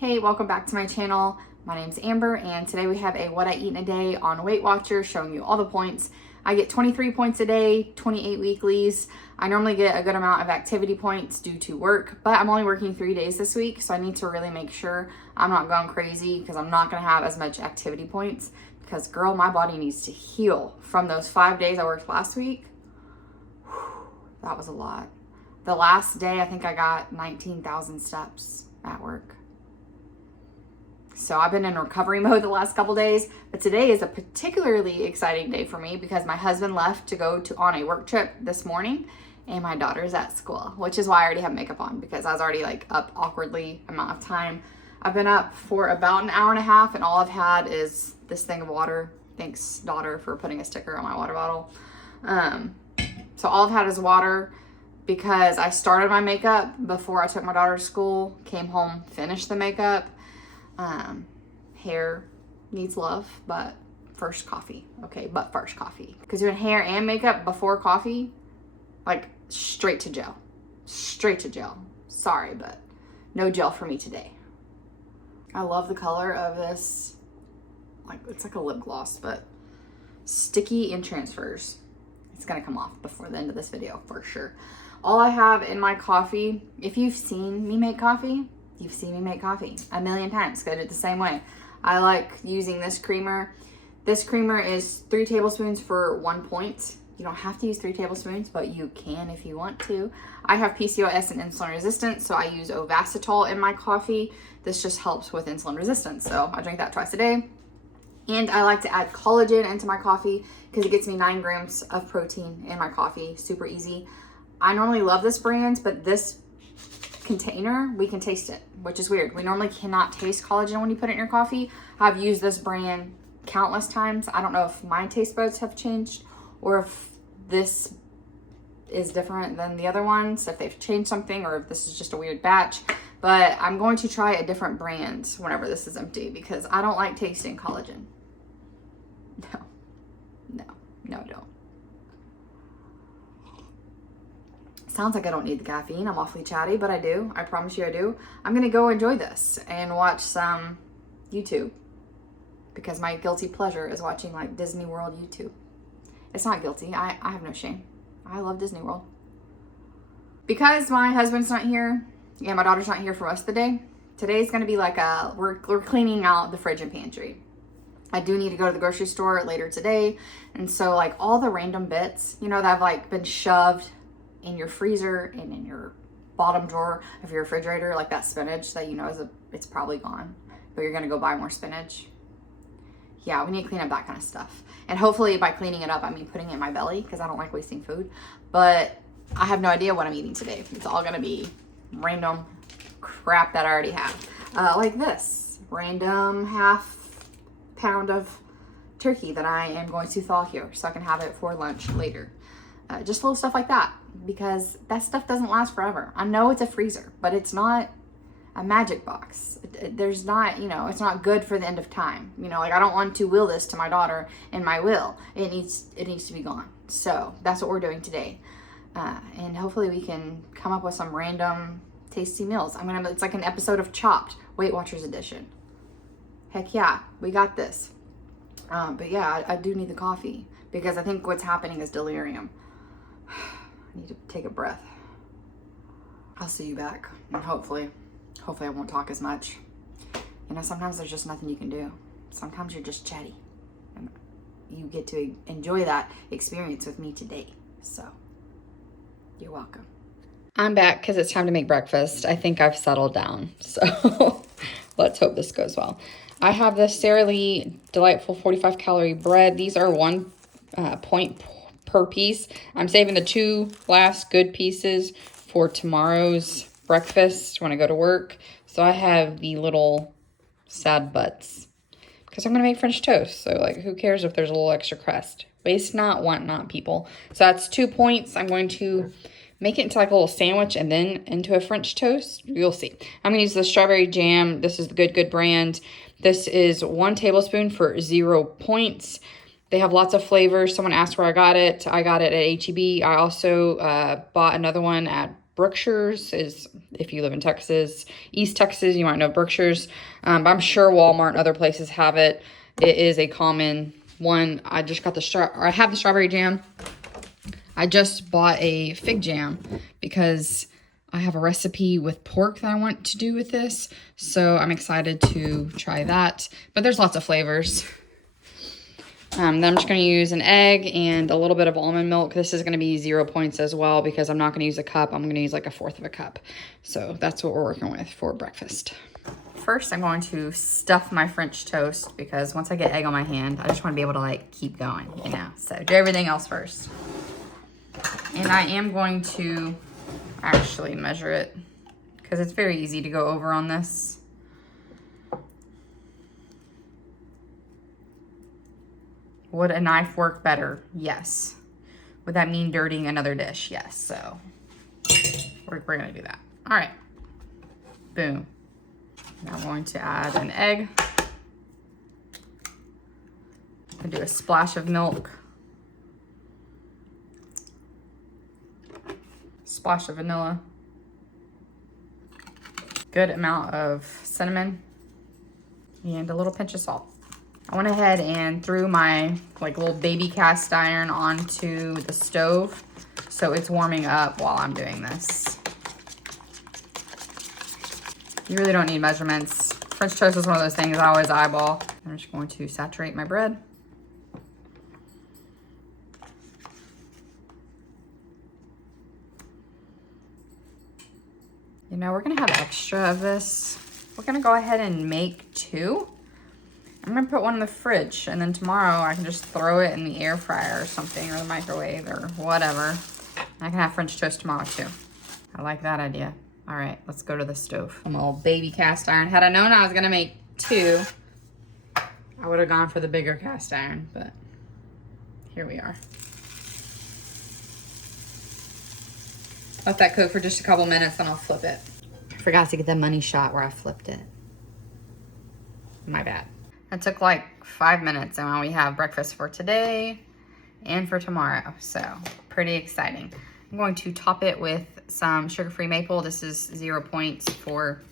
Hey, welcome back to my channel. My name's Amber, and today we have a what I eat in a day on Weight Watchers showing you all the points. I get 23 points a day, 28 weeklies. I normally get a good amount of activity points due to work, but I'm only working 3 days this week, so I need to really make sure I'm not going crazy because I'm not gonna have as much activity points because girl, my body needs to heal from those 5 days I worked last week. Whew, that was a lot. The last day, I think I got 19,000 steps at work. So I've been in recovery mode the last couple days, but today is a particularly exciting day for me because my husband left to go on a work trip this morning and my daughter's at school, which is why I already have makeup on because I was already like up awkwardly amount of time. I've been up for about an hour and a half and all I've had is this thing of water. Thanks, daughter, for putting a sticker on my water bottle. So all I've had is water because I started my makeup before I took my daughter to school, came home, finished the makeup. Hair needs love, but first coffee. Okay, but first coffee. Because doing hair and makeup before coffee, like straight to gel. Straight to gel. Sorry, but no gel for me today. I love the color of this. Like, it's like a lip gloss, but sticky and transfers. It's gonna come off before the end of this video for sure. All I have in my coffee, if you've seen me make coffee, you've seen me make coffee a million times. I do it the same way. I like using this creamer. This creamer is 3 tablespoons for 1 point. You don't have to use 3 tablespoons, but you can if you want to. I have PCOS and insulin resistance, so I use Ovasitol in my coffee. This just helps with insulin resistance, so I drink that twice a day. And I like to add collagen into my coffee because it gets me 9 grams of protein in my coffee. Super easy. I normally love this brand, but this container, we can taste it, which is weird. We normally cannot taste collagen when you put it in your coffee. I've used this brand countless times. I don't know if my taste buds have changed or if this is different than the other ones, if they've changed something or if this is just a weird batch, but I'm going to try a different brand whenever this is empty because I don't like tasting collagen. No, don't. Sounds like I don't need the caffeine. I'm awfully chatty, but I do. I promise you I do. I'm gonna go enjoy this and watch some YouTube because my guilty pleasure is watching like Disney World YouTube. It's not guilty. I have no shame. I love Disney World. Because my husband's not here and my daughter's not here for most of the day, today's gonna be like we're cleaning out the fridge and pantry. I do need to go to the grocery store later today. And so like all the random bits, you know, that have like been shoved in your freezer and in your bottom drawer of your refrigerator, like that spinach that you know it's probably gone, but you're gonna go buy more spinach. Yeah, we need to clean up that kind of stuff. And hopefully by cleaning it up, I mean putting it in my belly because I don't like wasting food. But I have no idea what I'm eating today. It's all gonna be random crap that I already have. Like this, random half pound of turkey that I am going to thaw here so I can have it for lunch later. Just little stuff like that because that stuff doesn't last forever. I know it's a freezer, but it's not a magic box. There's not, you know, it's not good for the end of time. You know, like I don't want to will this to my daughter in my will. It needs to be gone. So that's what we're doing today. And hopefully we can come up with some random tasty meals. It's like an episode of Chopped, Weight Watchers edition. Heck yeah, we got this. But yeah, I do need the coffee because I think what's happening is delirium. I need to take a breath. I'll see you back and hopefully I won't talk as much. You know, sometimes there's just nothing you can do. Sometimes you're just chatty and you get to enjoy that experience with me today. So you're welcome. I'm back because it's time to make breakfast. I think I've settled down. So let's hope this goes well. I have the Sara Lee Delightful 45 calorie bread. These are 1 point per piece. I'm saving the 2 last good pieces for tomorrow's breakfast when I go to work. So I have the little sad butts because I'm going to make French toast. So like, who cares if there's a little extra crust? Waste not, want not, people. So that's 2 points. I'm going to make it into like a little sandwich and then into a French toast. You'll see. I'm going to use the strawberry jam. This is the Good brand. This is 1 tablespoon for 0 points. They have lots of flavors. Someone asked where I got it. I got it at H-E-B. I also bought another one at Brookshire's is, if you live in Texas, East Texas, you might know Brookshire's. But I'm sure Walmart and other places have it. It is a common one. I just got I have the strawberry jam. I just bought a fig jam because I have a recipe with pork that I want to do with this. So I'm excited to try that. But there's lots of flavors. Then I'm just going to use an egg and a little bit of almond milk. This is going to be 0 points as well because I'm not going to use a cup. I'm going to use like 1/4 of a cup. So that's what we're working with for breakfast. First, I'm going to stuff my French toast because once I get egg on my hand, I just want to be able to like keep going, you know. So do everything else first. And I am going to actually measure it because it's very easy to go over on this. Would a knife work better? Yes. Would that mean dirtying another dish? Yes. So we're going to do that. All right. Boom. Now I'm going to add an egg. And do a splash of milk. Splash of vanilla. Good amount of cinnamon. And a little pinch of salt. I went ahead and threw my like little baby cast iron onto the stove so it's warming up while I'm doing this. You really don't need measurements. French toast is one of those things I always eyeball. I'm just going to saturate my bread. You know, we're gonna have extra of this. We're gonna go ahead and make 2. I'm gonna put one in the fridge and then tomorrow I can just throw it in the air fryer or something or the microwave or whatever. I can have French toast tomorrow too. I like that idea. All right, let's go to the stove. I'm a old baby cast iron. Had I known I was gonna make 2, I would have gone for the bigger cast iron, but here we are. Let that cook for just a couple minutes and I'll flip it. I forgot to get the money shot where I flipped it. My bad. It took like 5 minutes and now we have breakfast for today and for tomorrow. So pretty exciting. I'm going to top it with some sugar-free maple. This is 0 points for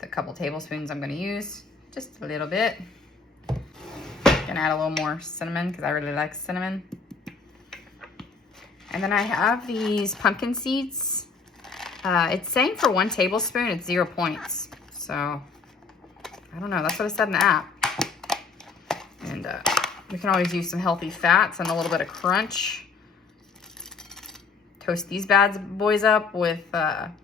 the couple tablespoons I'm gonna use. Just a little bit. Gonna add a little more cinnamon because I really like cinnamon. And then I have these pumpkin seeds. It's saying for 1 tablespoon, it's 0 points. So I don't know, that's what it said in the app. And you can always use some healthy fats and a little bit of crunch. Toast these bad boys up with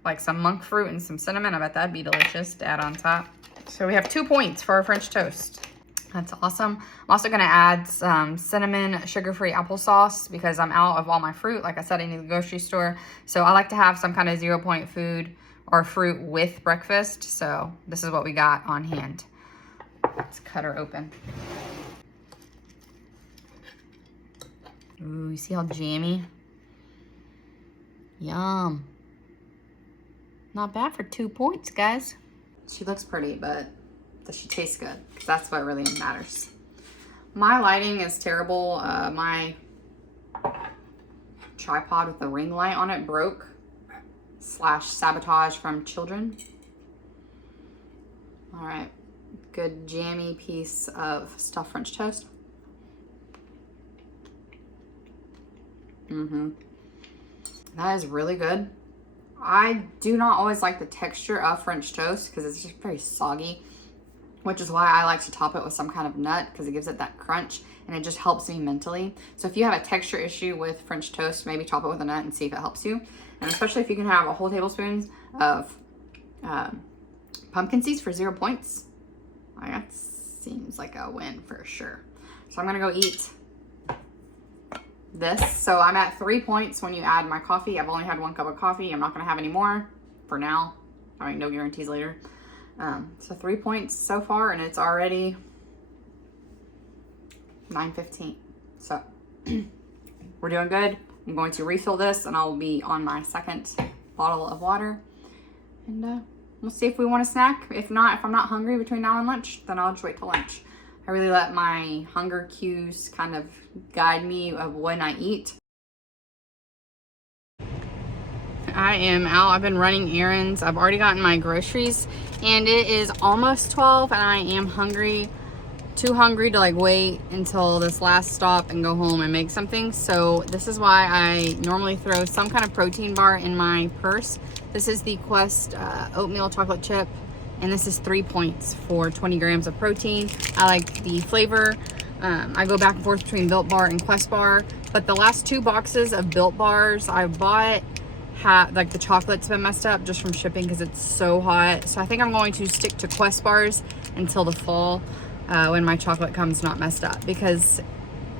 like some monk fruit and some cinnamon. I bet that'd be delicious to add on top. So we have 2 points for our French toast. That's awesome. I'm also gonna add some cinnamon sugar-free applesauce because I'm out of all my fruit. Like I said, I need the grocery store. So I like to have some kind of 0 point food or fruit with breakfast. So this is what we got on hand. Let's cut her open. Ooh, you see how jammy? Yum. Not bad for 2 points, guys. She looks pretty, but does she taste good? Because that's what really matters. My lighting is terrible. My tripod with the ring light on it broke. / sabotage from children. All right, good jammy piece of stuffed French toast. That is really good. I do not always like the texture of French toast because it's just very soggy, which is why I like to top it with some kind of nut because it gives it that crunch and it just helps me mentally. So if you have a texture issue with French toast, maybe top it with a nut and see if it helps you. And especially if you can have a whole tablespoon of pumpkin seeds for 0 points. That seems like a win for sure. So I'm gonna go eat this. So I'm at 3 points when you add my coffee. I've only had 1 cup of coffee. I'm not gonna have any more for now. I mean, no guarantees later. So 3 points so far, and it's already 9:15. So we're doing good. I'm going to refill this, and I'll be on my 2nd bottle of water. And we'll see if we want a snack. If not, if I'm not hungry between now and lunch, then I'll just wait till lunch. I really let my hunger cues kind of guide me of when I eat. I am out. I've been running errands. I've already gotten my groceries and it is almost 12 and I am hungry. Too hungry to like wait until this last stop and go home and make something. So this is why I normally throw some kind of protein bar in my purse. This is the Quest oatmeal chocolate chip, and this is 3 points for 20 grams of protein. I like the flavor. I go back and forth between Built Bar and Quest Bar, but the last 2 boxes of Built Bars I bought like the chocolate's been messed up just from shipping because it's so hot. So I think I'm going to stick to Quest Bars until the fall. When my chocolate comes not messed up, because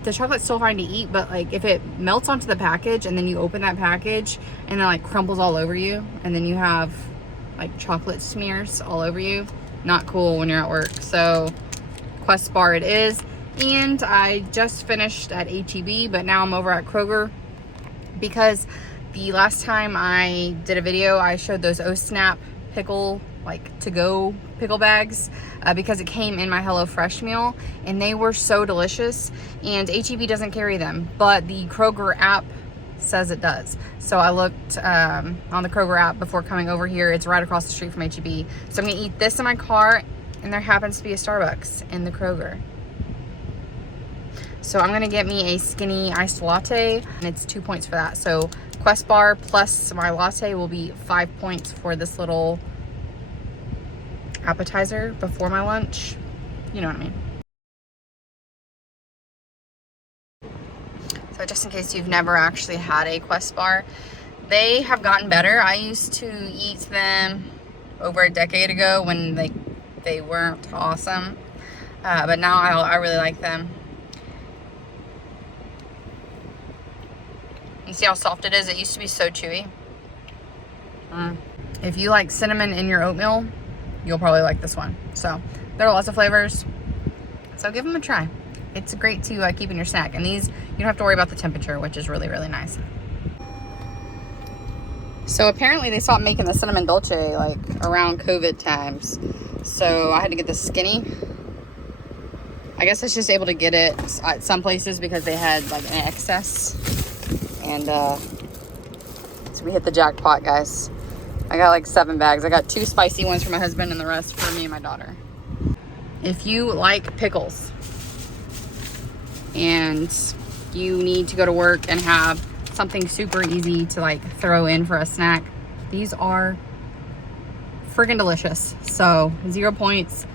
the chocolate's still fine to eat, but like if it melts onto the package and then you open that package and it like crumbles all over you and then you have like chocolate smears all over you, not cool when you're at work. So Quest Bar it is. And I just finished at HEB, but now I'm over at Kroger because the last time I did a video I showed those O-Snap pickle like to-go pickle bags because it came in my HelloFresh meal and they were so delicious, and HEB doesn't carry them, but the Kroger app says it does. So I looked on the Kroger app before coming over here. It's right across the street from HEB. So I'm gonna eat this in my car, and there happens to be a Starbucks in the Kroger. So I'm gonna get me a skinny iced latte, and it's 2 points for that. So Quest Bar plus my latte will be 5 points for this little appetizer before my lunch. You know what I mean. So just in case you've never actually had a Quest Bar, they have gotten better. I used to eat them over a decade ago when they weren't awesome, but now I really like them. You see how soft it is? It used to be so chewy. If you like cinnamon in your oatmeal, you'll probably like this one. So there are lots of flavors, so give them a try. It's great to keep in your snack, and these you don't have to worry about the temperature, which is really, really nice. So apparently they stopped making the cinnamon dolce like around COVID times, so I had to get the skinny. I guess I was just able to get it at some places because they had like an excess, and so we hit the jackpot, guys. I got like 7 bags. I got 2 spicy ones for my husband and the rest for me and my daughter. If you like pickles and you need to go to work and have something super easy to like throw in for a snack, these are freaking delicious. So 0 points.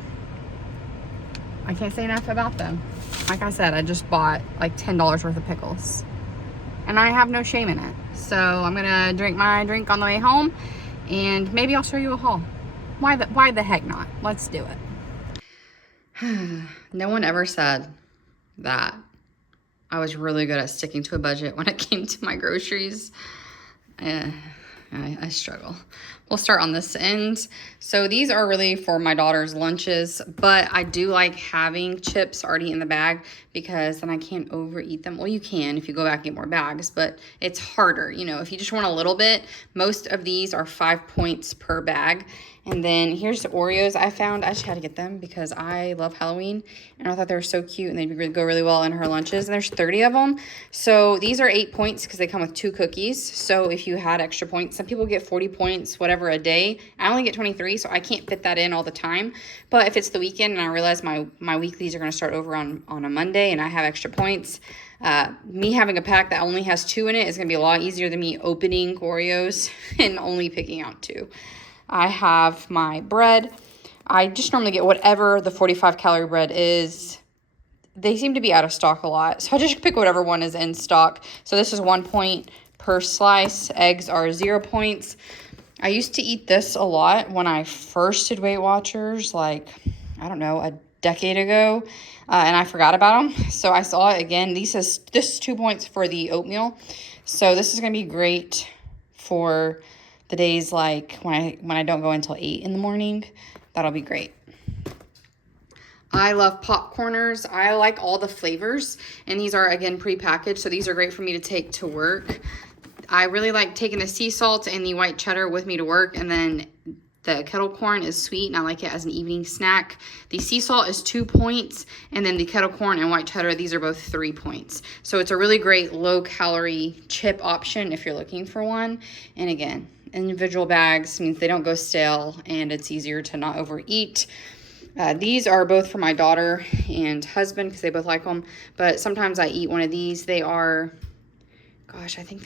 I can't say enough about them. Like I said, I just bought like $10 worth of pickles and I have no shame in it. So I'm gonna drink my drink on the way home, and maybe I'll show you a haul. Why the heck not? Let's do it. No one ever said that I was really good at sticking to a budget when it came to my groceries. I struggle. We'll start on this end. So these are really for my daughter's lunches, but I do like having chips already in the bag because then I can't overeat them. Well, you can if you go back and get more bags, but it's harder. You know, if you just want a little bit, most of these are 5 points per bag. And then here's the Oreos I found. I just had to get them because I love Halloween and I thought they were so cute and they'd go really well in her lunches. And there's 30 of them. So these are 8 points because they come with 2 cookies. So if you had extra points, some people get 40 points, whatever, a day. I only get 23, so I can't fit that in all the time. But if it's the weekend and I realize my weeklies are going to start over on a Monday and I have extra points, me having a pack that only has 2 in it is going to be a lot easier than me opening Oreos and only picking out 2. I have my bread. I just normally get whatever the 45 calorie bread is. They seem to be out of stock a lot, so I just pick whatever one is in stock. So this is 1 point per slice. Eggs are 0 points. I used to eat this a lot when I first did Weight Watchers, like, I don't know, a decade ago, and I forgot about them. So I saw it again. This is 2 points for the oatmeal. So this is going to be great for the days like when I don't go until 8 in the morning. That'll be great. I love popcorners. I like all the flavors, and these are again pre-packaged, so these are great for me to take to work. I really like taking the sea salt and the white cheddar with me to work, and then The kettle corn is sweet, and I like it as an evening snack. The sea salt is 2 points, and then the kettle corn and white cheddar, these are both 3 points. So it's a really great low-calorie chip option if you're looking for one. And again, individual bags means they don't go stale, and it's easier to not overeat. These are both for my daughter and husband because they both like them, but sometimes I eat one of these. They are, gosh, I think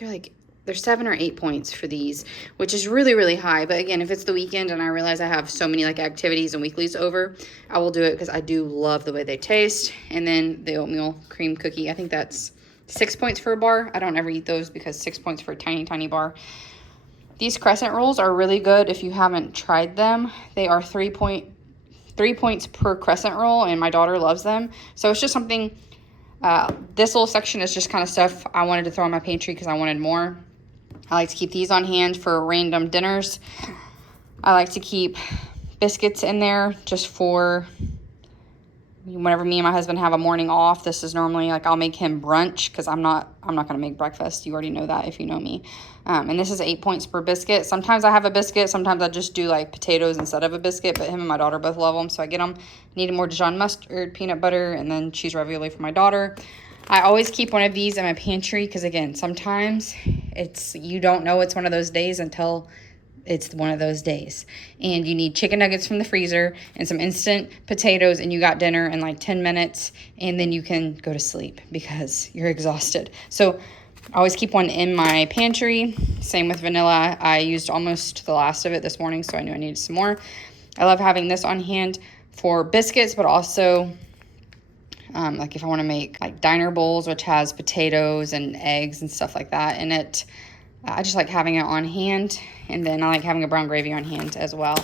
they're 7 or 8 points for these, which is really, really high. But again, if it's the weekend and I realize I have so many like activities and weeklies over, I will do it because I do love the way they taste. And then the oatmeal cream cookie, I think that's 6 points for a bar. I don't ever eat those because 6 points for a tiny, tiny bar. These crescent rolls are really good if you haven't tried them. They are 3 points per crescent roll, and my daughter loves them. So it's just something, this little section is just kind of stuff I wanted to throw in my pantry because I wanted more. I like to keep these on hand for random dinners. I like to keep biscuits in there just for whenever me and my husband have a morning off. This is normally like I'll make him brunch because I'm not going to make breakfast. You already know that if you know me. And this is 8 points per biscuit. Sometimes I have a biscuit. Sometimes I just do like potatoes instead of a biscuit. But him and my daughter both love them, so I get them. Needed more Dijon mustard, peanut butter, and then cheese ravioli for my daughter. I always keep one of these in my pantry because, again, sometimes you don't know it's one of those days until it's one of those days. And you need chicken nuggets from the freezer and some instant potatoes, and you got dinner in like 10 minutes, and then you can go to sleep because you're exhausted. So I always keep one in my pantry. Same with vanilla. I used almost the last of it this morning, so I knew I needed some more. I love having this on hand for biscuits, but also like if I want to make like diner bowls, which has potatoes and eggs and stuff like that in it. I just like having it on hand. And then I like having a brown gravy on hand as well,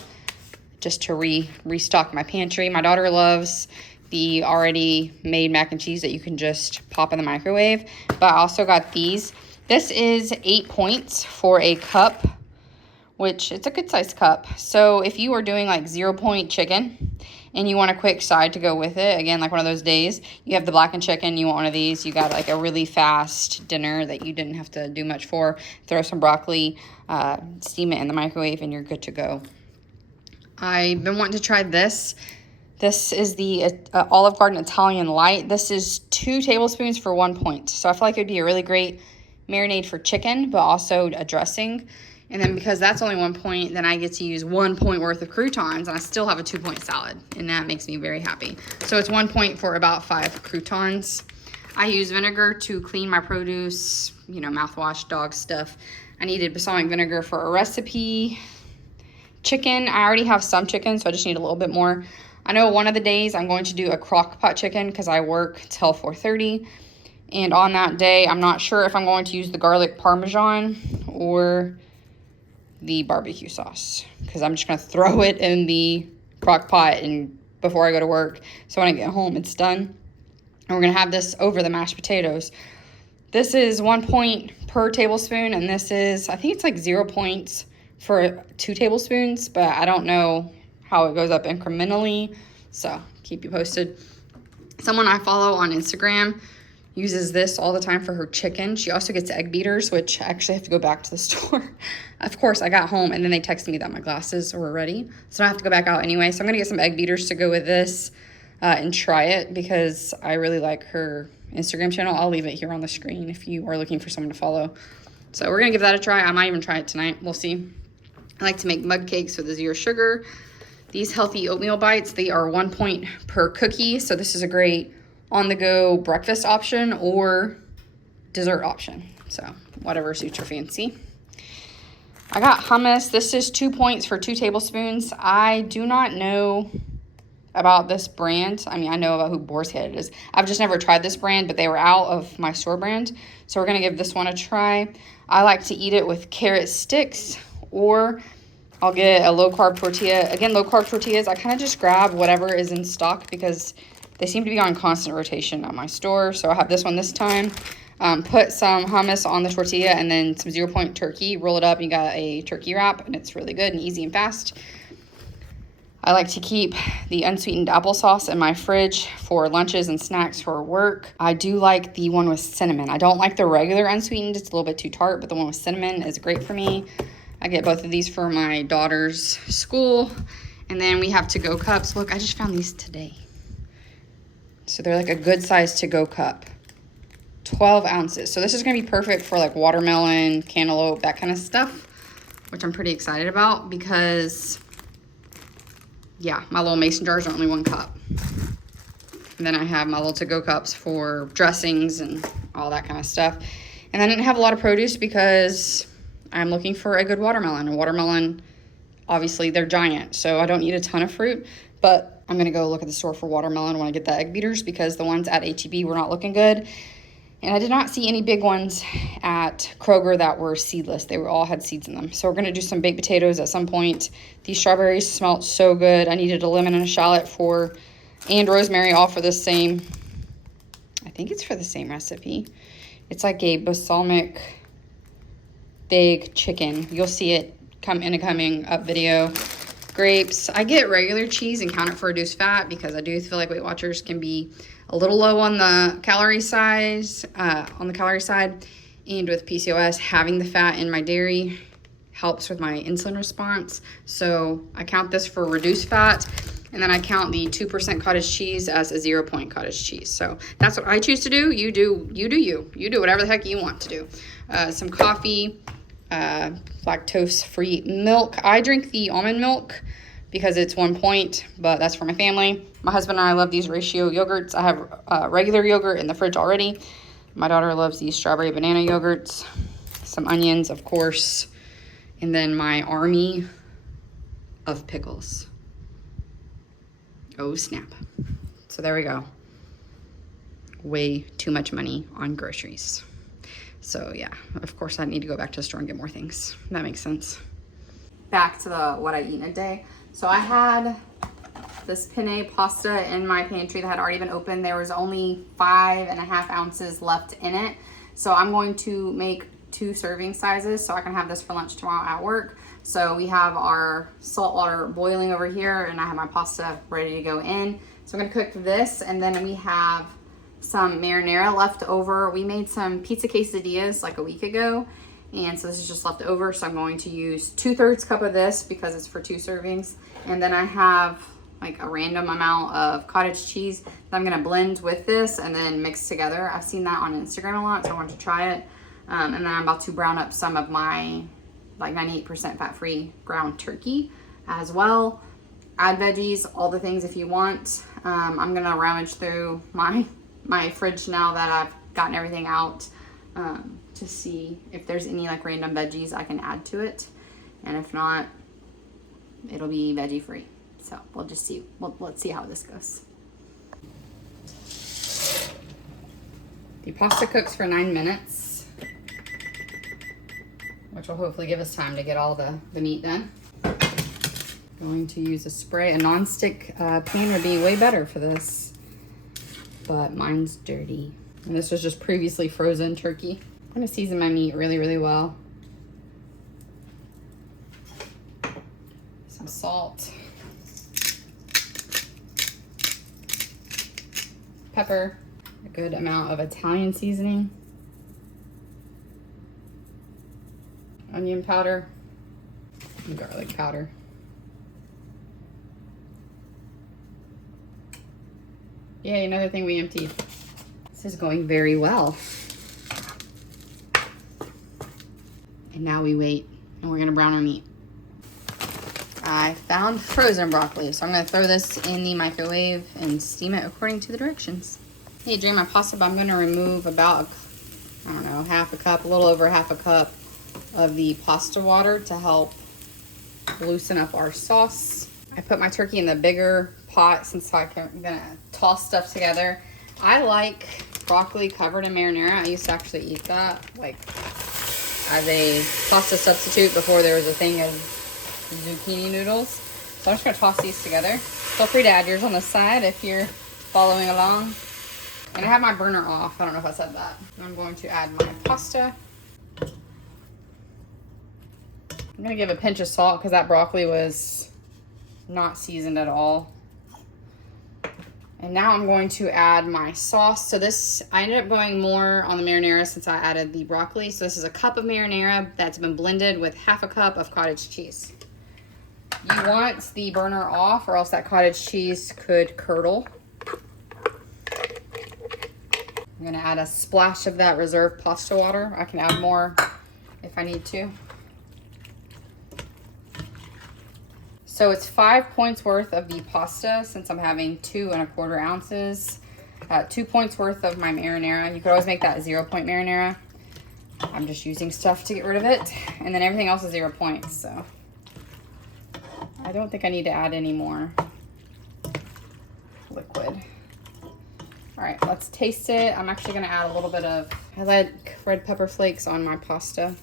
just to restock my pantry. My daughter loves the already made mac and cheese that you can just pop in the microwave. But I also got these. This is 8 points for a cup, which it's a good sized cup. So if you are doing like 0 point chicken and you want a quick side to go with it, again, like one of those days, you have the blackened chicken, you want one of these, you got like a really fast dinner that you didn't have to do much for, throw some broccoli, steam it in the microwave, and you're good to go. I've been wanting to try this. This is the Olive Garden Italian Light. This is 2 tablespoons for 1 point. So I feel like it would be a really great marinade for chicken, but also a dressing. And then because that's only 1 point, then I get to use 1 point worth of croutons, and I still have a 2 point salad, and that makes me very happy. So it's 1 point for about 5 croutons. I use vinegar to clean my produce, mouthwash, dog stuff. I needed balsamic vinegar for a recipe. Chicken, I already have some chicken, so I just need a little bit more. I know one of the days I'm going to do a crock pot chicken because I work till 4:30. And on that day, I'm not sure if I'm going to use the garlic parmesan or the barbecue sauce because I'm just going to throw it in the crock pot and before I go to work. So when I get home, it's done. And we're going to have this over the mashed potatoes. This is 1 point per tablespoon, and this is, I think it's like 0 points for 2 tablespoons, but I don't know how it goes up incrementally, so keep you posted. Someone I follow on Instagram uses this all the time for her chicken. She also gets egg beaters, which I actually have to go back to the store. Of course, I got home and then they texted me that my glasses were ready, so I have to go back out anyway. So I'm gonna get some egg beaters to go with this and try it because I really like her Instagram channel. I'll leave it here on the screen if you are looking for someone to follow. So we're gonna give that a try. I might even try it tonight. We'll see. I like to make mug cakes with the 0 sugar. These healthy oatmeal bites, they are 1 point per cookie. So this is a great on-the-go breakfast option or dessert option. So whatever suits your fancy. I got hummus. This is 2 points for 2 tablespoons. I do not know about this brand. I mean, I know about who Boar's Head is. I've just never tried this brand, but they were out of my store brand. So we're going to give this one a try. I like to eat it with carrot sticks, or I'll get a low-carb tortilla. Again, low-carb tortillas, I kind of just grab whatever is in stock because they seem to be on constant rotation at my store. So I have this one this time. Put some hummus on the tortilla and then some 0 point turkey. Roll it up and you got a turkey wrap, and it's really good and easy and fast. I like to keep the unsweetened applesauce in my fridge for lunches and snacks for work. I do like the one with cinnamon. I don't like the regular unsweetened. It's a little bit too tart, but the one with cinnamon is great for me. I get both of these for my daughter's school. And then we have to-go cups. Look, I just found these today. So they're like a good size to-go cup. 12 ounces. So this is gonna be perfect for like watermelon, cantaloupe, that kind of stuff, which I'm pretty excited about because, yeah, my little mason jars are only 1 cup. And then I have my little to-go cups for dressings and all that kind of stuff. And I didn't have a lot of produce because I'm looking for a good watermelon. A watermelon, obviously, they're giant, so I don't need a ton of fruit, but I'm gonna go look at the store for watermelon when I get the egg beaters because the ones at H-E-B were not looking good. And I did not see any big ones at Kroger that were seedless. They all had seeds in them. So we're gonna do some baked potatoes at some point. These strawberries smelled so good. I needed a lemon and a shallot and rosemary, all for the same, I think it's for the same recipe. It's like a balsamic big chicken. You'll see it come in a coming up video. Grapes. I get regular cheese and count it for reduced fat because I do feel like Weight Watchers can be a little low on the calorie side. And with PCOS, having the fat in my dairy helps with my insulin response. So I count this for reduced fat. And then I count the 2% cottage cheese as a 0 point cottage cheese. So that's what I choose to do. You do you. You do whatever the heck you want to do. Some coffee, lactose-free milk. I drink the almond milk because it's 1 point, but that's for my family. My husband and I love these ratio yogurts. I have regular yogurt in the fridge already. My daughter loves these strawberry banana yogurts. Some onions, of course. And then my army of pickles. Oh, snap. So there we go. Way too much money on groceries. So yeah, of course I need to go back to the store and get more things. That makes sense. Back to what I eat in a day. So I had this penne pasta in my pantry that had already been opened. There was only 5.5 ounces left in it. So I'm going to make 2 serving sizes so I can have this for lunch tomorrow at work. So we have our salt water boiling over here and I have my pasta ready to go in. So I'm gonna cook this and then we have some marinara left over. We made some pizza quesadillas like a week ago. And so this is just left over. So I'm going to use 2/3 cup of this because it's for 2 servings. And then I have like a random amount of cottage cheese that I'm gonna blend with this and then mix together. I've seen that on Instagram a lot, so I wanted to try it. And then I'm about to brown up some of my like 98% fat-free ground turkey as well. Add veggies, all the things if you want. I'm gonna rummage through my fridge now that I've gotten everything out to see if there's any like random veggies I can add to it. And if not, it'll be veggie free. So we'll just see. Let's see how this goes. The pasta cooks for 9 minutes, which will hopefully give us time to get all the meat done. Going to use a non-stick pan would be way better for this, but mine's dirty. And this was just previously frozen turkey. I'm gonna season my meat really, really well. Some salt, pepper, a good amount of Italian seasoning, onion powder, and garlic powder. Yay, another thing we emptied. This is going very well. And now we wait, and we're gonna brown our meat. I found frozen broccoli, so I'm gonna throw this in the microwave and steam it according to the directions. Hey, drain my pasta, but I'm gonna remove about, I don't know, half a cup, a little over half a cup of the pasta water to help loosen up our sauce. I put my turkey in the bigger pot since I'm gonna toss stuff together. I like broccoli covered in marinara. I used to actually eat that like as a pasta substitute before there was a thing of zucchini noodles. So I'm just gonna toss these together. Feel free to add yours on the side if you're following along. And I have my burner off. I don't know if I said that. I'm going to add my pasta. I'm gonna give a pinch of salt because that broccoli was not seasoned at all. And now I'm going to add my sauce. So this, I ended up going more on the marinara since I added the broccoli. So this is a cup of marinara that's been blended with half a cup of cottage cheese. You want the burner off or else that cottage cheese could curdle. I'm gonna add a splash of that reserved pasta water. I can add more if I need to. So it's 5 points worth of the pasta since I'm having 2 1/4 ounces. 2 points worth of my marinara. You could always make that a 0 point marinara. I'm just using stuff to get rid of it. And then everything else is 0 points, so I don't think I need to add any more liquid. All right, let's taste it. I'm actually gonna add a little bit of, I like red pepper flakes on my pasta.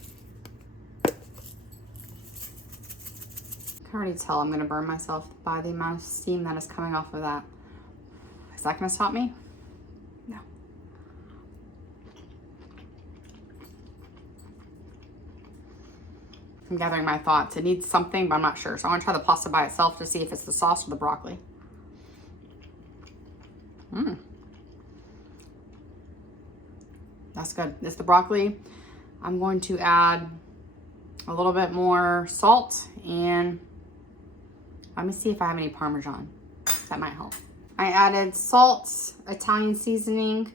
I can already tell I'm gonna burn myself by the amount of steam that is coming off of that. Is that gonna stop me? No. I'm gathering my thoughts. It needs something, but I'm not sure. So I want to try the pasta by itself to see if it's the sauce or the broccoli. That's good. It's the broccoli. I'm going to add a little bit more salt and let me see if I have any Parmesan. That might help. I added salt, Italian seasoning,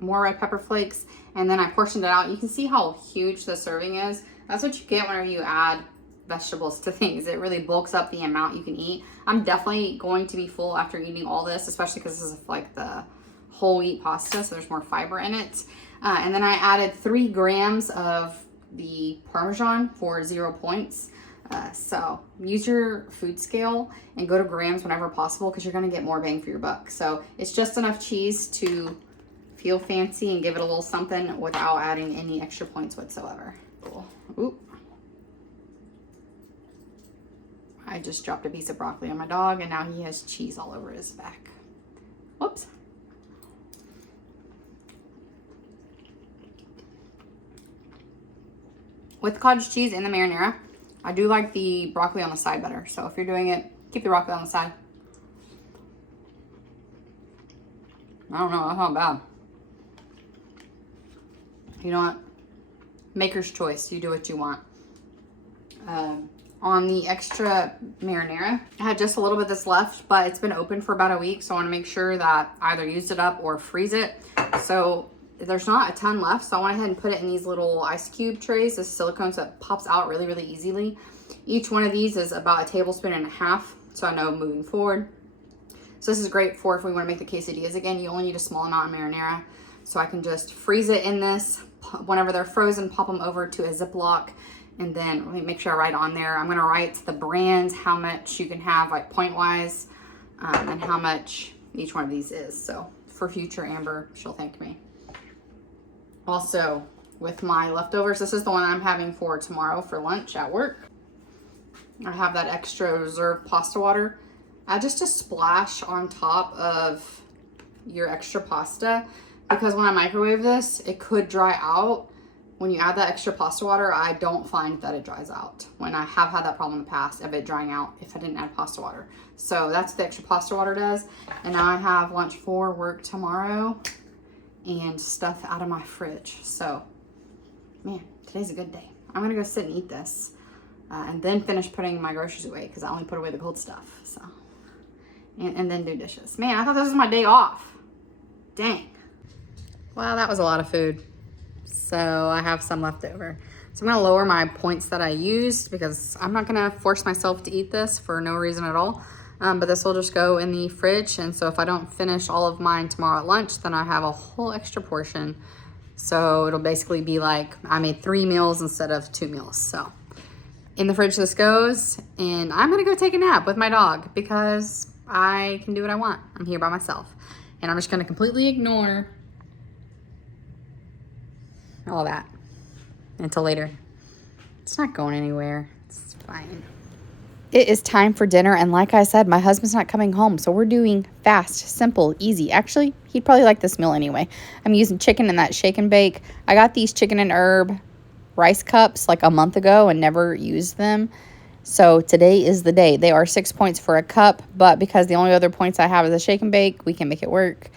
more red pepper flakes, and then I portioned it out. You can see how huge the serving is. That's what you get whenever you add vegetables to things. It really bulks up the amount you can eat. I'm definitely going to be full after eating all this, especially because this is like the whole wheat pasta, so there's more fiber in it. And then I added 3 grams of the Parmesan for 0 points. So use your food scale and go to grams whenever possible because you're going to get more bang for your buck. So it's just enough cheese to feel fancy and give it a little something without adding any extra points whatsoever. Cool. Oop. I just dropped a piece of broccoli on my dog and now he has cheese all over his back. Whoops. With cottage cheese in the marinara, I do like the broccoli on the side better. So if you're doing it, keep the broccoli on the side. I don't know, that's not bad. You know what? Maker's choice. You do what you want. On the extra marinara, I had just a little bit that's left, but it's been open for about a week. So I want to make sure that I either used it up or freeze it. So there's not a ton left, so I went ahead and put it in these little ice cube trays, this silicone, so it pops out really, really easily. Each one of these is about 1.5 tablespoons, so I know moving forward. So this is great for if we want to make the quesadillas again. You only need a small amount of marinara, so I can just freeze it in this. Whenever they're frozen, pop them over to a Ziploc, and then let me make sure I write on there. I'm going to write the brands, how much you can have, like point-wise, and how much each one of these is. So for future Amber, she'll thank me. Also, with my leftovers, this is the one I'm having for tomorrow for lunch at work. I have that extra reserved pasta water. Add just a splash on top of your extra pasta because when I microwave this, it could dry out. When you add that extra pasta water, I don't find that it dries out. When I have had that problem in the past of it drying out if I didn't add pasta water. So that's what the extra pasta water does. And now I have lunch for work tomorrow and stuff out of my fridge. So, man, today's a good day. I'm gonna go sit and eat this and then finish putting my groceries away because I only put away the cold stuff. So, and then do dishes. Man, I thought this was my day off. Dang. Well, that was a lot of food. So I have some left over. So I'm gonna lower my points that I used because I'm not gonna force myself to eat this for no reason at all. But this will just go in the fridge. And so if I don't finish all of mine tomorrow at lunch, then I have a whole extra portion. So it'll basically be like I made 3 meals instead of 2 meals. So in the fridge this goes, and I'm gonna go take a nap with my dog because I can do what I want. I'm here by myself. And I'm just gonna completely ignore all that until later. It's not going anywhere. It's fine. It is time for dinner, and like I said, my husband's not coming home, so we're doing fast, simple, easy. Actually, he'd probably like this meal anyway. I'm using chicken in that shake and bake. I got these chicken and herb rice cups like a month ago and never used them. So today is the day. They are 6 points for a cup, but because the only other points I have is a shake and bake, we can make it work.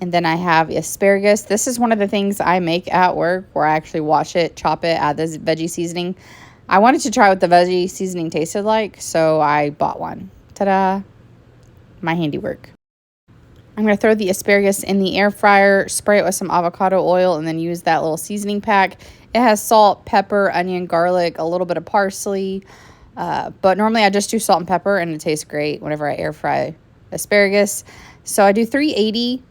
And then I have asparagus. This is one of the things I make at work where I actually wash it, chop it, add this veggie seasoning. I wanted to try what the veggie seasoning tasted like, so I bought one. Ta-da! My handiwork. I'm going to throw the asparagus in the air fryer, spray it with some avocado oil, and then use that little seasoning pack. It has salt, pepper, onion, garlic, a little bit of parsley. But normally I just do salt and pepper, and it tastes great whenever I air fry asparagus. So I do 380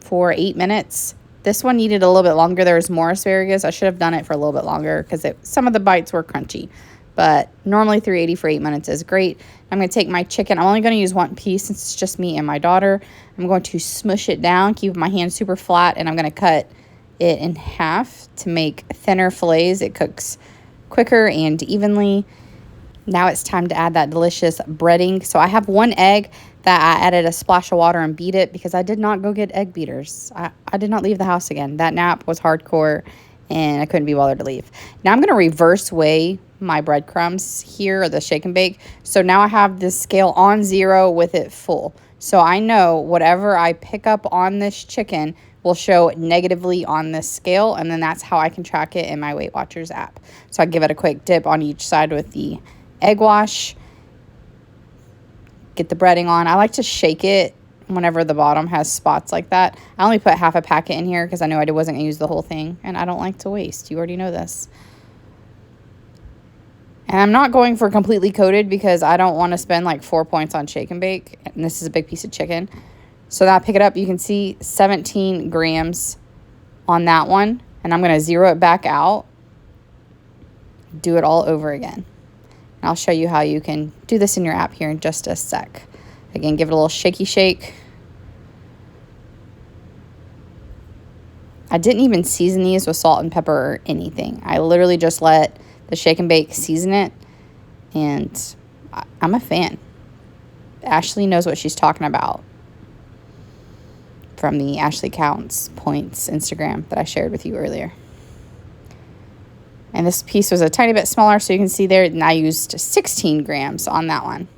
for 8 minutes. This one needed a little bit longer. There was more asparagus. I should have done it for a little bit longer because some of the bites were crunchy. But normally 380 for 8 minutes is great. I'm going to take my chicken. I'm only going to use one piece since it's just me and my daughter. I'm going to smush it down, keep my hand super flat, and I'm going to cut it in half to make thinner fillets. It cooks quicker and evenly. Now it's time to add that delicious breading. So I have one egg that I added a splash of water and beat it because I did not go get egg beaters. I did not leave the house again. That nap was hardcore and I couldn't be bothered to leave. Now I'm going to reverse weigh my breadcrumbs here, or the shake and bake. So now I have this scale on 0 with it full. So I know whatever I pick up on this chicken will show negatively on this scale, and then that's how I can track it in my Weight Watchers app. So I give it a quick dip on each side with the egg wash. Get the breading on. I like to shake it whenever the bottom has spots like that. I only put half a packet in here because I knew I wasn't going to use the whole thing, and I don't like to waste. You already know this. And I'm not going for completely coated because I don't want to spend like 4 points on shake and bake. And this is a big piece of chicken. So now I pick it up. You can see 17 grams on that one. And I'm going to zero it back out. Do it all over again. And I'll show you how you can do this in your app here in just a sec. Again, give it a little shaky shake. I didn't even season these with salt and pepper or anything. I literally just let the shake and bake season it, and I'm a fan. Ashley knows what she's talking about from the Ashley Counts Points Instagram that I shared with you earlier. And this piece was a tiny bit smaller, so you can see there, and I used 16 grams on that one.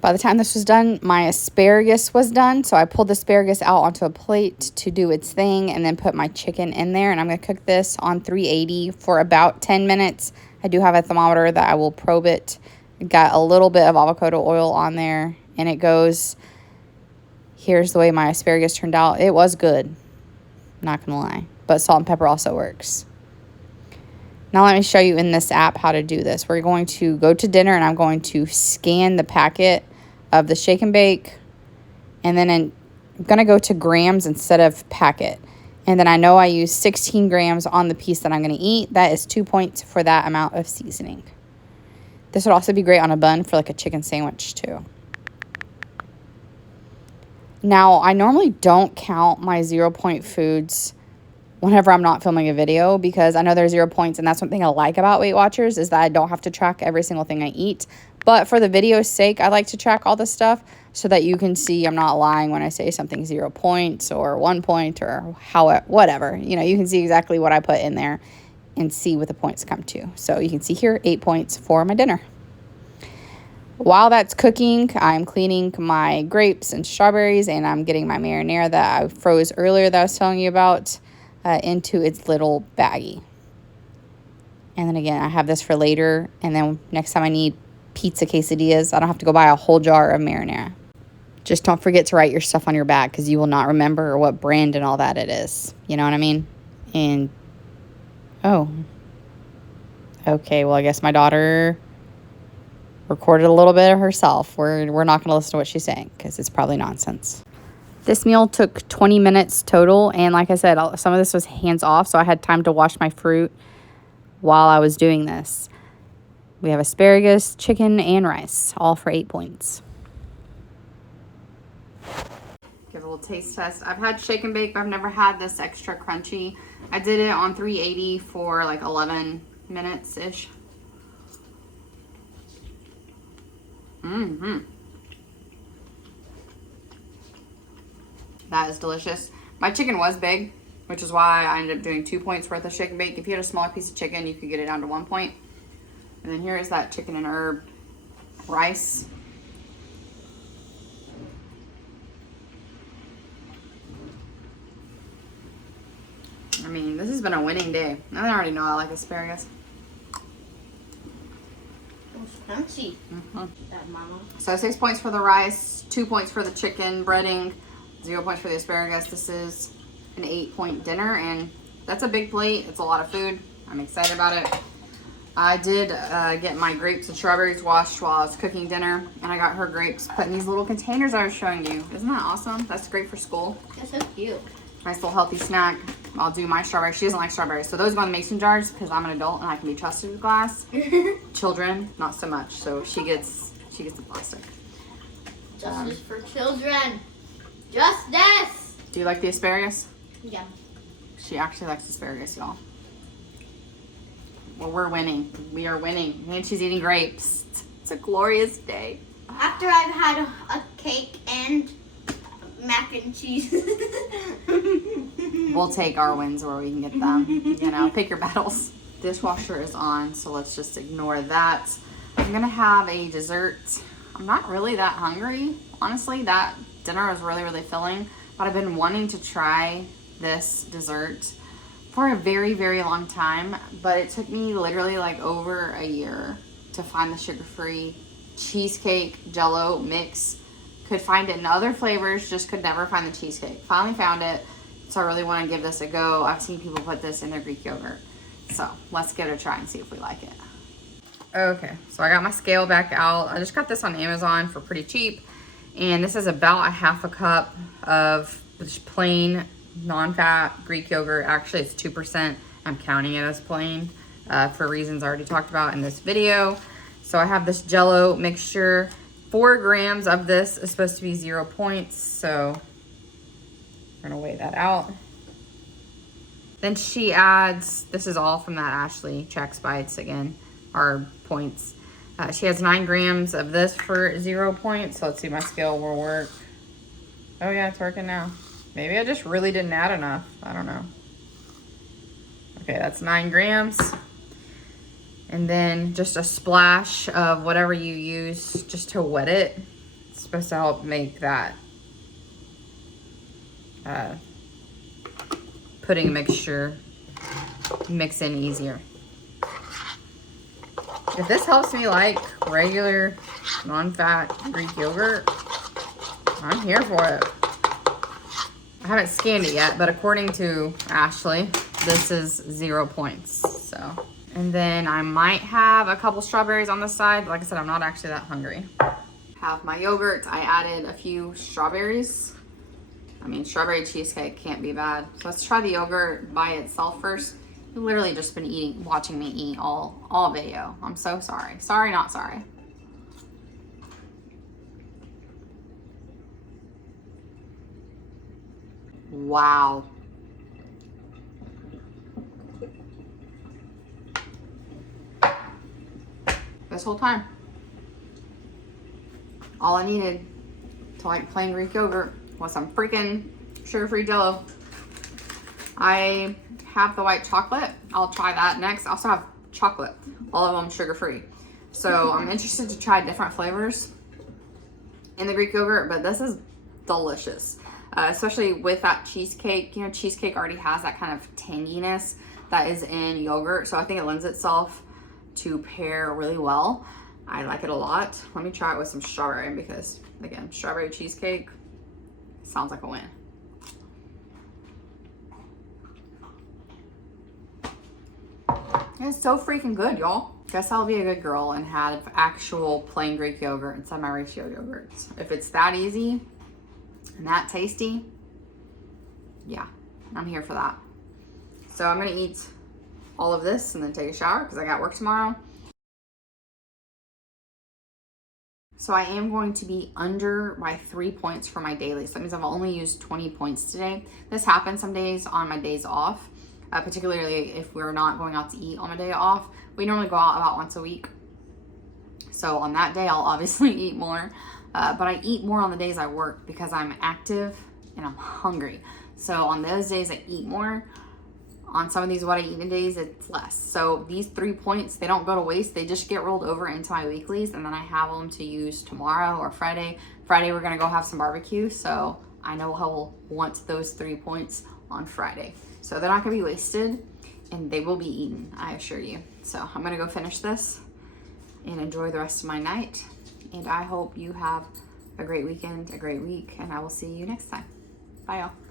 By the time this was done, my asparagus was done. So I pulled the asparagus out onto a plate to do its thing and then put my chicken in there. And I'm going to cook this on 380 for about 10 minutes. I do have a thermometer that I will probe it. Got a little bit of avocado oil on there. And it goes, here's the way my asparagus turned out. It was good. Not going to lie. But salt and pepper also works. Now let me show you in this app how to do this. We're going to go to dinner and I'm going to scan the packet of the shake and bake, and then I'm going to go to grams instead of packet. And then I know I use 16 grams on the piece that I'm going to eat. That is 2 points for that amount of seasoning. This would also be great on a bun for like a chicken sandwich too. Now, I normally don't count my 0 point foods whenever I'm not filming a video because I know there's 0 points, and that's one thing I like about Weight Watchers is that I don't have to track every single thing I eat. But for the video's sake, I like to track all this stuff so that you can see I'm not lying when I say something 0 points or 1 point or whatever. You know, you can see exactly what I put in there and see what the points come to. So you can see here 8 points for my dinner. While that's cooking, I'm cleaning my grapes and strawberries, and I'm getting my marinara that I froze earlier that I was telling you about into its little baggie. And then again, I have this for later, and then next time I need pizza quesadillas, I don't have to go buy a whole jar of marinara. Just don't forget to write your stuff on your bag because you will not remember what brand and all that it is. You know what I mean? And, oh. Okay, well, I guess my daughter recorded a little bit of herself. We're not going to listen to what she's saying because it's probably nonsense. This meal took 20 minutes total, and like I said, some of this was hands off, so I had time to wash my fruit while I was doing this. We have asparagus, chicken, and rice, all for 8 points. Give a little taste test. I've had shake and bake, but I've never had this extra crunchy. I did it on 380 for like 11 minutes-ish. That is delicious. My chicken was big, which is why I ended up doing 2 points worth of shake and bake. If you had a smaller piece of chicken, you could get it down to 1 point. And then here's that chicken and herb rice. I mean, this has been a winning day. I already know I like asparagus. It's crunchy. That mama. So 6 points for the rice, 2 points for the chicken breading, 0 points for the asparagus. This is an 8-point dinner, and that's a big plate. It's a lot of food. I'm excited about it. I did get my grapes and strawberries washed while I was cooking dinner, and I got her grapes put in these little containers I was showing you. Isn't that awesome? That's great for school. That's so cute. Nice little healthy snack. I'll do my strawberries. She doesn't like strawberries, so those go in the mason jars because I'm an adult and I can be trusted with glass. Children, not so much. So she gets the plastic. Justice for children. Justice. Do you like the asparagus? Yeah. She actually likes asparagus, y'all. Well, we're winning. We are winning. And she's eating grapes. It's a glorious day. After I've had a cake and mac and cheese. We'll take our wins where we can get them. You know, pick your battles. Dishwasher is on, so let's just ignore that. I'm gonna have a dessert. I'm not really that hungry, honestly. That dinner was really, really filling, but I've been wanting to try this dessert for a very, very long time, but it took me literally like over a year to find the sugar-free cheesecake Jell-O mix. Could find it in other flavors, just could never find the cheesecake. Finally found it, so I really want to give this a go. I've seen people put this in their Greek yogurt, so let's give it a try and see if we like it. Okay, so I got my scale back out. I just got this on Amazon for pretty cheap, and this is about a half a cup of just plain non-fat Greek yogurt. Actually, it's 2%. I'm counting it as plain for reasons I already talked about in this video. So I have this Jell-O mixture. 4 grams of this is supposed to be 0 points, so we're gonna weigh that out. Then she adds, this is all from that Ashley Chex Bites again, our points. She has 9 grams of this for 0 points, so let's see, my scale will work. Oh yeah, it's working now. Maybe I just really didn't add enough, I don't know. Okay, that's 9 grams. And then just a splash of whatever you use just to wet it. It's supposed to help make that pudding mixture mix in easier. If this helps me like regular non-fat Greek yogurt, I'm here for it. I haven't scanned it yet, but according to Ashley, this is 0 points, so. And then I might have a couple strawberries on the side. Like I said, I'm not actually that hungry. Have my yogurt. I added a few strawberries. I mean, strawberry cheesecake can't be bad. So let's try the yogurt by itself first. You've literally just been watching me eat all video. I'm so sorry. Sorry, not sorry. Wow. This whole time, all I needed to like plain Greek yogurt was some freaking sugar-free Jell-O. I have the white chocolate. I'll try that next. I also have chocolate, all of them sugar-free. So I'm interested to try different flavors in the Greek yogurt, but this is delicious. Especially with that cheesecake. You know, cheesecake already has that kind of tanginess that is in yogurt, so I think it lends itself to pair really well. I like it a lot. Let me try it with some strawberry because, again, strawberry cheesecake sounds like a win. It's so freaking good, y'all. Guess I'll be a good girl and have actual plain Greek yogurt instead of my ratio yogurts. If it's that easy and that tasty, yeah, I'm here for that. So I'm gonna eat all of this and then take a shower because I got work tomorrow. So I am going to be under by 3 points for my daily. So that means I've only used 20 points today. This happens some days on my days off, particularly if we're not going out to eat on my day off. We normally go out about once a week. So on that day, I'll obviously eat more, but I eat more on the days I work because I'm active and I'm hungry. So on those days I eat more. On some of these what I eat in days, it's less. So these 3 points, they don't go to waste. They just get rolled over into my weeklies, and then I have them to use tomorrow or Friday. Friday, we're gonna go have some barbecue. So I know how we'll want those 3 points on Friday. So they're not gonna be wasted, and they will be eaten, I assure you. So I'm gonna go finish this and enjoy the rest of my night. And I hope you have a great weekend, a great week, and I will see you next time. Bye, y'all.